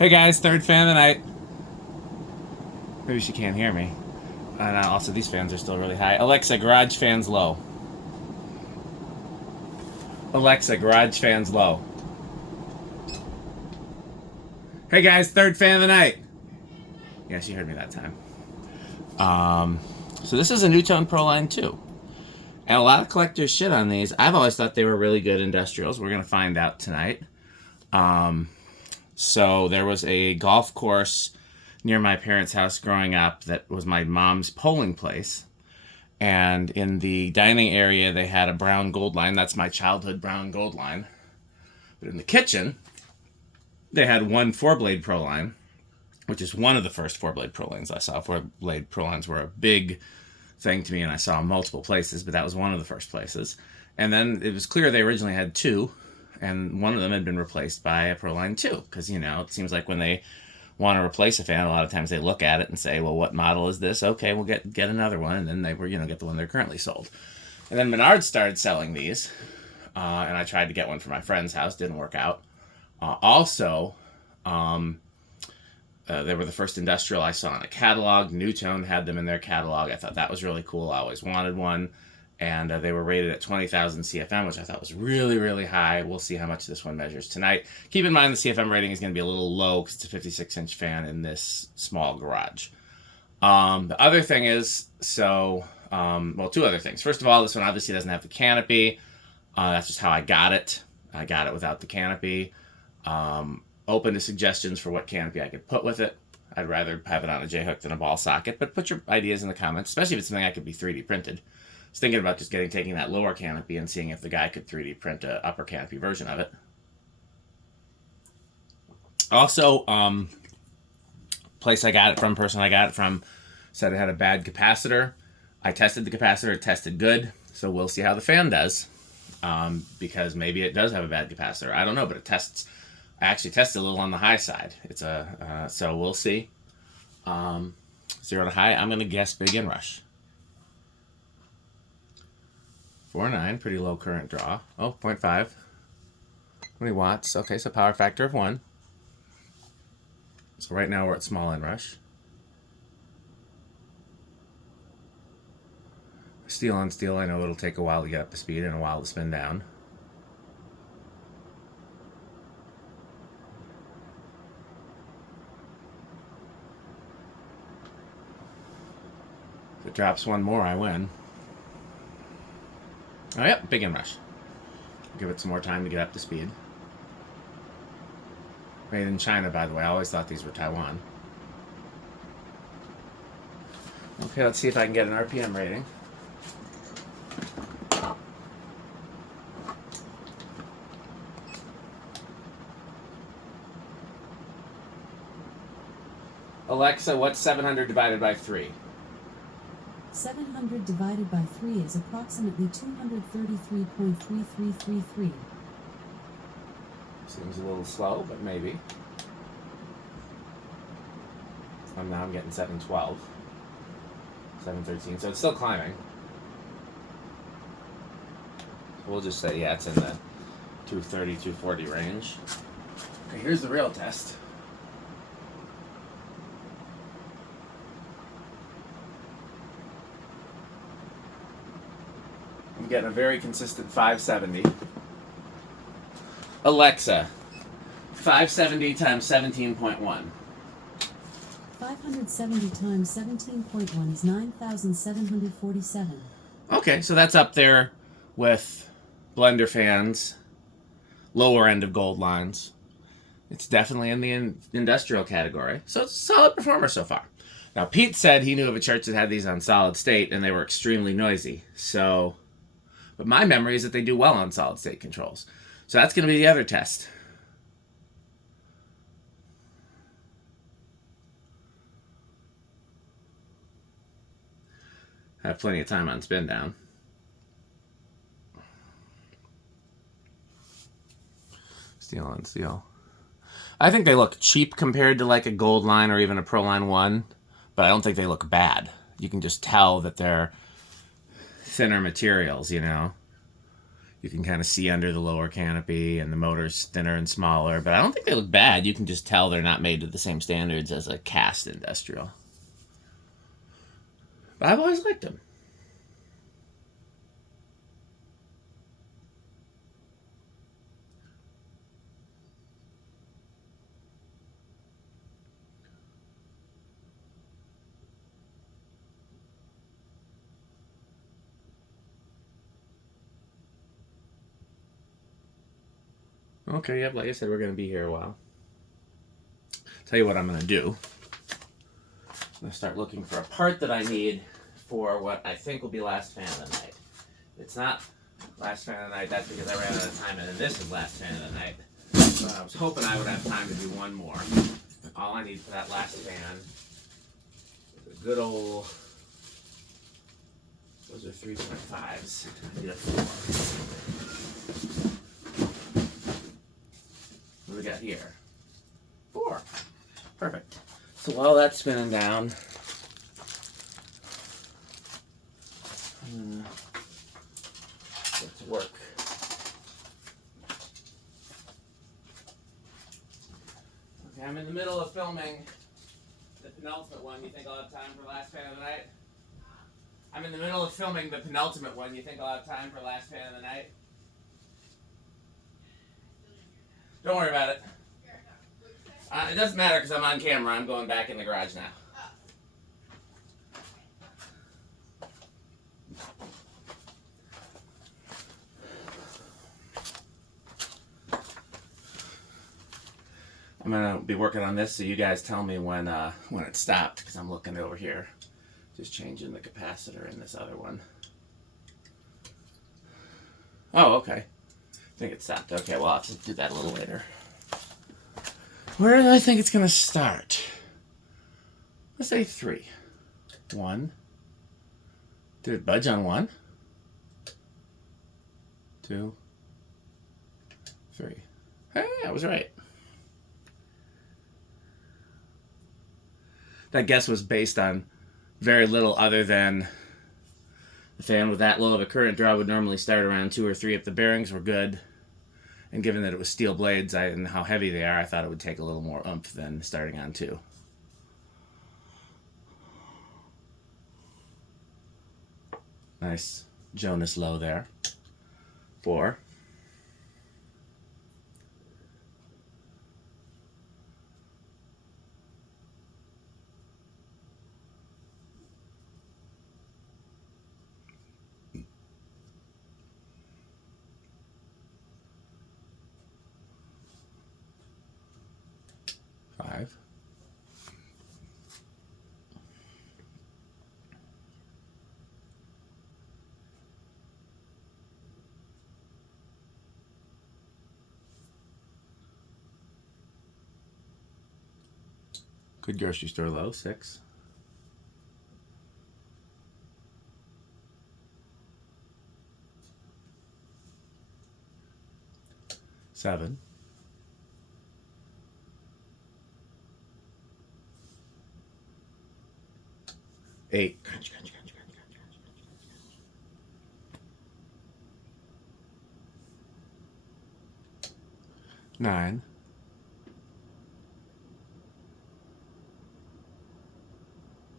Hey guys, third fan of the night. Maybe she can't hear me. And also, these fans are still really high. Alexa, garage fans low. Alexa, garage fans low. Hey guys, third fan of the night. Yeah, she heard me that time. So this is a Nutone Proline 2. And a lot of collectors shit on these. I've always thought they were really good industrials. We're going to find out tonight. So there was a golf course near my parents' house growing up that was my mom's polling place. And in the dining area, they had a brown gold line. That's my childhood brown gold line. But in the kitchen, they had one four-blade Proline, which is one of the first four-blade Prolines I saw. Four-blade Prolines were a big thing to me, and I saw multiple places, but that was one of the first places. And then it was clear they originally had two, and one of them had been replaced by a Proline 2, because, you know, it seems like when they want to replace a fan, a lot of times they look at it and say, well, what model is this? Okay, we'll get another one, and then they were, get the one they're currently sold. And then Menards started selling these, and I tried to get one for my friend's house, didn't work out. They were the first industrial I saw in a catalog. Nutone had them in their catalog. I thought that was really cool. I always wanted one. And they were rated at 20,000 CFM, which I thought was really, really high. We'll see how much this one measures tonight. Keep in mind the CFM rating is going to be a little low because it's a 56-inch fan in this small garage. The other thing is, two other things. First of all, this one obviously doesn't have the canopy. That's just how I got it. I got it without the canopy. Open to suggestions for what canopy I could put with it. I'd rather have it on a J-hook than a ball socket, but put your ideas in the comments, especially if it's something I could be 3D printed. I was thinking about just taking that lower canopy and seeing if the guy could 3D print a upper canopy version of it. Also, person I got it from, said it had a bad capacitor. I tested the capacitor, it tested good, so we'll see how the fan does, because maybe it does have a bad capacitor. I don't know, but I actually tested a little on the high side. So we'll see. 0 to high, I'm going to guess big inrush. 4.9, pretty low current draw. Oh, 0.5. 20 watts. Okay, so power factor of 1. So right now we're at small inrush. Steel on steel, I know it'll take a while to get up to speed and a while to spin down. If it drops one more, I win. Oh, yep, big inrush. Give it some more time to get up to speed. Made in China, by the way. I always thought these were Taiwan. Okay, let's see if I can get an RPM rating. Alexa, what's 700 divided by 3? 700 divided by 3 is approximately 233.3333. Seems a little slow, but maybe. Now I'm getting 712. 713, so it's still climbing. We'll just say, yeah, it's in the 230, 240 range. Okay, here's the real test. I'm getting a very consistent 570. Alexa, 570 times 17.1. 570 times 17.1 is 9,747. Okay, so that's up there with blender fans, lower end of gold lines. It's definitely in the industrial category. So it's a solid performer so far. Now, Pete said he knew of a church that had these on solid state and they were extremely noisy. But my memory is that they do well on solid state controls. So that's going to be the other test. I have plenty of time on spin down. Steel on steel. I think they look cheap compared to like a gold line or even a Proline 1, but I don't think they look bad. You can just tell that they're thinner materials, You can kind of see under the lower canopy, and the motor's thinner and smaller, but I don't think they look bad. You can just tell they're not made to the same standards as a cast industrial. But I've always liked them. Okay, yep, like I said, we're going to be here a while. Tell you what I'm going to do. I'm going to start looking for a part that I need for what I think will be last fan of the night. It's not last fan of the night, that's because I ran out of time, and then this is last fan of the night. But I was hoping I would have time to do one more. All I need for that last fan is a good old... Those are 3.5s. I need a 4. What do we got here? 4. Perfect. So while that's spinning down, get to work. Okay, I'm in the middle of filming the penultimate one. You think I'll have time for last fan of the night? I'm in the middle of filming the penultimate one. You think I'll have time for last fan of the night? Don't worry about it. It doesn't matter because I'm on camera. I'm going back in the garage now. I'm going to be working on this, so you guys tell me when it stopped, because I'm looking over here. Just changing the capacitor in this other one. Oh, okay. I think it stopped. Okay, well, I'll have to do that a little later. Where do I think it's going to start? Let's say 3. 1. Did it budge on 1? 2. 3. Hey, I was right. That guess was based on very little other than the fan with that low of a current draw would normally start around 2 or 3 if the bearings were good. And given that it was steel blades and how heavy they are, I thought it would take a little more oomph than starting on 2. Nice Jonas low there. 4. 5. 'Good grocery store low. 6. 7. 8. Crunch, crunch, crunch, crunch, crunch, crunch, crunch. 9.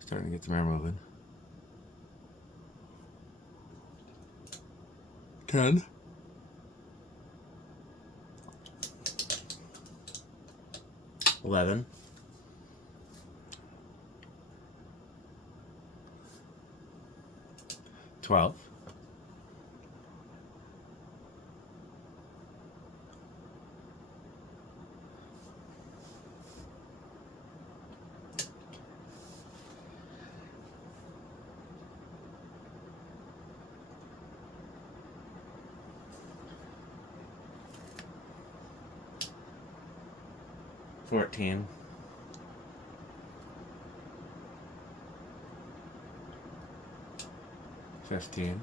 'Starting to get the mirror moving. 10. 11. 12. 14. 15.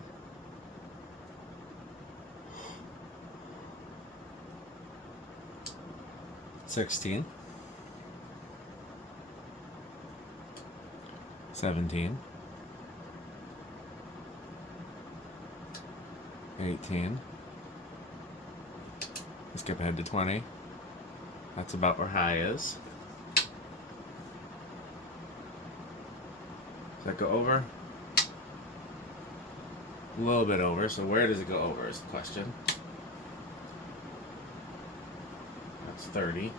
16. 17. 18. Skip ahead to 20. That's about where high is. Does that go over? A little bit over. So where does it go over is the question. That's 30.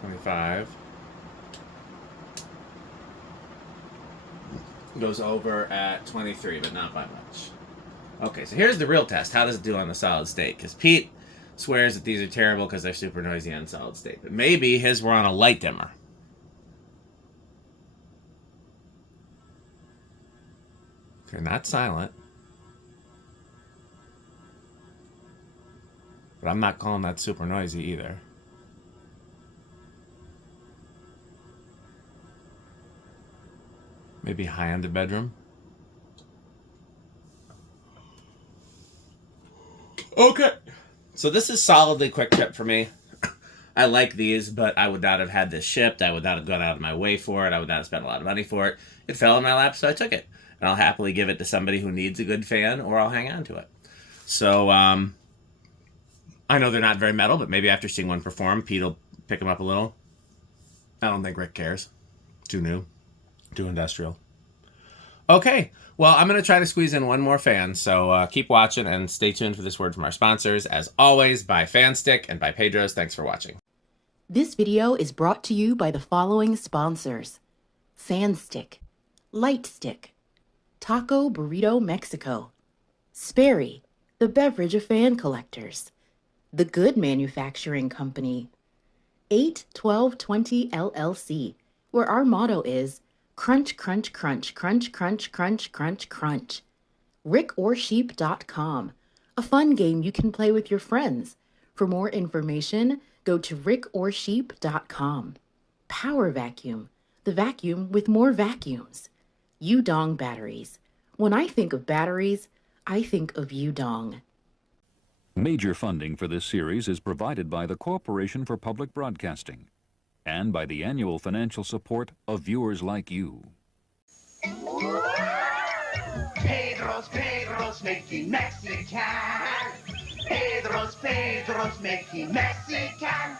25. Goes over at 23, but not by much. Okay, so here's the real test. How does it do on the solid state? Because Pete swears that these are terrible because they're super noisy on solid state. But maybe his were on a light dimmer. Okay, not silent. But I'm not calling that super noisy either. Maybe high end bedroom. Okay. So this is solidly Quick Trip for me. I like these, but I would not have had this shipped. I would not have gone out of my way for it. I would not have spent a lot of money for it. It fell in my lap, so I took it. And I'll happily give it to somebody who needs a good fan, or I'll hang on to it. So, I know they're not very metal, but maybe after seeing one perform, Pete will pick them up a little. I don't think Rick cares. Too new. Too industrial. Okay, well, I'm going to try to squeeze in one more fan, so keep watching and stay tuned for this word from our sponsors. As always, by Fanstick and by Pedro's. Thanks for watching. This video is brought to you by the following sponsors: Fanstick, Lightstick, Taco Burrito Mexico, Sperry, the beverage of fan collectors, The Good Manufacturing Company, 81220 LLC, where our motto is crunch, crunch, crunch, crunch, crunch, crunch, crunch, crunch. RickOrSheep.com, a fun game you can play with your friends. For more information, go to RickOrSheep.com. Power Vacuum, the vacuum with more vacuums. Udong Batteries. When I think of batteries, I think of Udong. Major funding for this series is provided by the Corporation for Public Broadcasting and by the annual financial support of viewers like you. Pedro's making Mexican. Pedro's making Mexican.